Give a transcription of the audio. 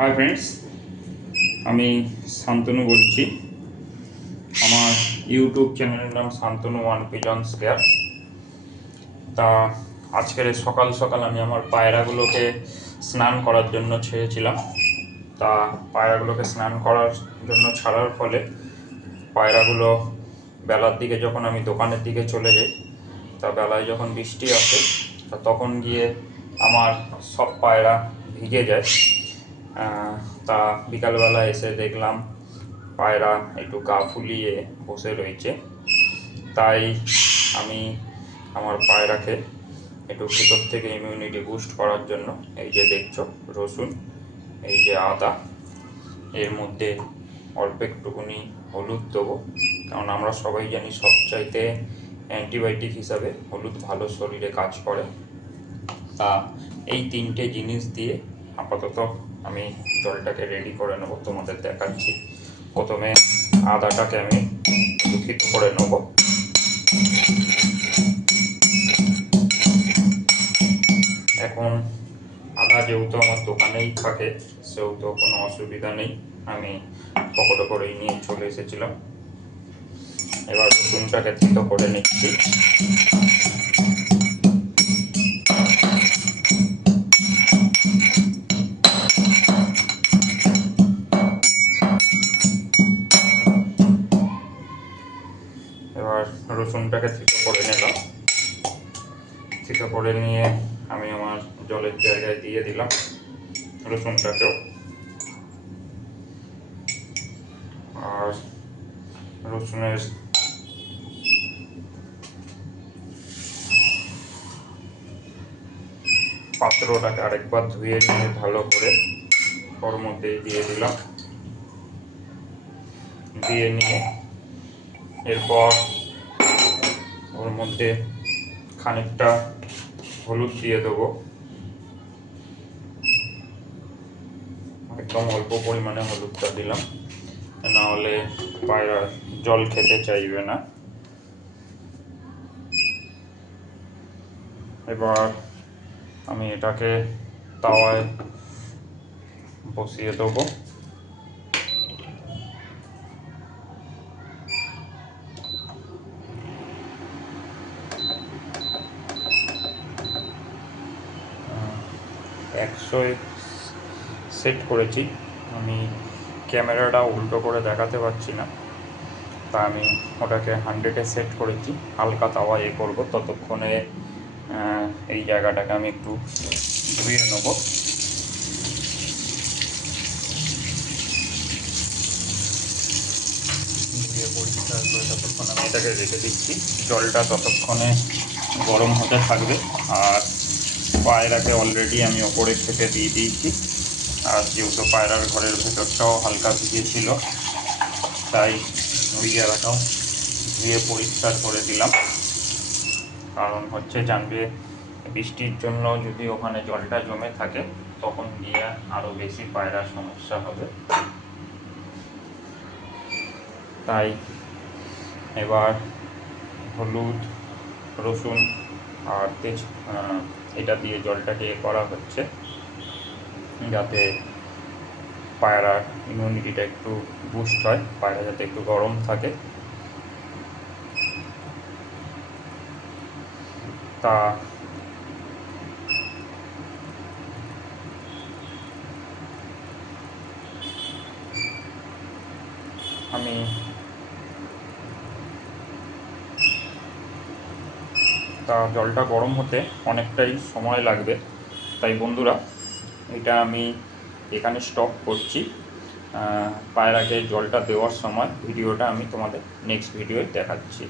Hi friends, আমি শান্তনু বলছি। আমার ইউটিউব চ্যানেলের নাম শান্তনু ওয়ান পিজন্স কেয়ার। তা আজকের সকাল সকাল আমি আমার পায়রাগুলোকে স্নান করার জন্য ছেড়েছিলাম। তা পায়রাগুলোকে স্নান করার জন্য ছাড়ার ফলে পায়রাগুলো বেলার দিকে যখন আমি দোকানের দিকে চলে যাই, তা বেলায় যখন বৃষ্টি আসে তা তখন গিয়ে আমার সব পায়রা ভিজে যায়। তা বিকালবেলা এসে দেখলাম পায়রা একটু গা ফুলিয়ে বসে রয়েছে। তাই আমি আমার পায়রাকে একটু ভিতর থেকে ইমিউনিটি বুস্ট করার জন্য এই যে দেখছো রসুন, এই যে আদা, এর মধ্যে অল্প একটুকুনি হলুদ দেবো, কারণ আমরা সবাই জানি সবচাইতে অ্যান্টিবায়োটিক হিসাবে হলুদ ভালো শরীরে কাজ করে। তা এই তিনটে জিনিস দিয়ে আপাতত আমি জলটাকে রেডি করে নেবো, তোমাদের দেখাচ্ছি। প্রথমে আদাটাকে আমি দূষিত করে নেব। এখন আদা যেহেতু আমার দোকানেই থাকে সেহেতু কোনো অসুবিধা নেই, আমি পকেটে করেই নিয়ে চলে এসেছিলাম। এবার রসুনটাকে থেতো করে নিচ্ছি। এবার রসুনটাকে থেতো করে নিলাম। থেতো করে নিয়ে আমি আমার জলের জায়গায় দিয়ে দিলাম রসুনটাকেও। আর রসুনের পাত্রটাকে আরেকবার ধুয়ে নিয়ে ভালো করে ওর মধ্যে দিয়ে দিলাম। দিয়ে নিয়ে এরপর ওর মধ্যে খানিকটা হলুদ দিয়ে দেবো, একদম অল্প পরিমাণে হলুদটা দিলাম, না হলে পায়রা জল খেতে চাইবে না। এবার আমি এটাকে তাওয়ায় বসিয়ে দেবো। একশোয় সেট করেছি, আমি ক্যামেরাটা উল্টো করে দেখাতে পারছি না, তা আমি ওটাকে 100-এ সেট করেছি। হালকা তাওয়া করবো, ততক্ষণে এই জায়গাটাকে আমি একটু ধুয়ে নেব। ধুয়ে পরিষ্কার করে ততক্ষণ আমি এটাকে রেখে দিচ্ছি। জলটা ততক্ষণে গরম হতে থাকবে। আর পায়রাকে অলরেডি আমি ওপরে থেকে দিয়ে দিয়েছি। আর যেহেতু পায়রার ঘরের ভেতরটাও হালকা ভিজেছিল, তাই ওই জায়গাটাও ধুয়ে পরিষ্কার করে দিলাম। কারণ হচ্ছে জানবে বৃষ্টির জন্য যদি ওখানে জলটা জমে থাকে তখন গিয়ে আরও বেশি পায়রার সমস্যা হবে। তাই এবার হলুদ, রসুন আর এটা দিয়ে জলটাকে করা হচ্ছে যাতে পায়রার ইমিউনিটিটা একটু বুস্ট হয়, পায়রা যাতে একটু গরম থাকে। তা আমি জলটা গরম হতে অনেকটাই সময় লাগবে, তাই বন্ধুরা এটা আমি এখানে স্টপ করছি। পায়রাকে জলটা দেওয়ার সময় ভিডিওটা আমি তোমাদের নেক্সট ভিডিওয়ে দেখাচ্ছি।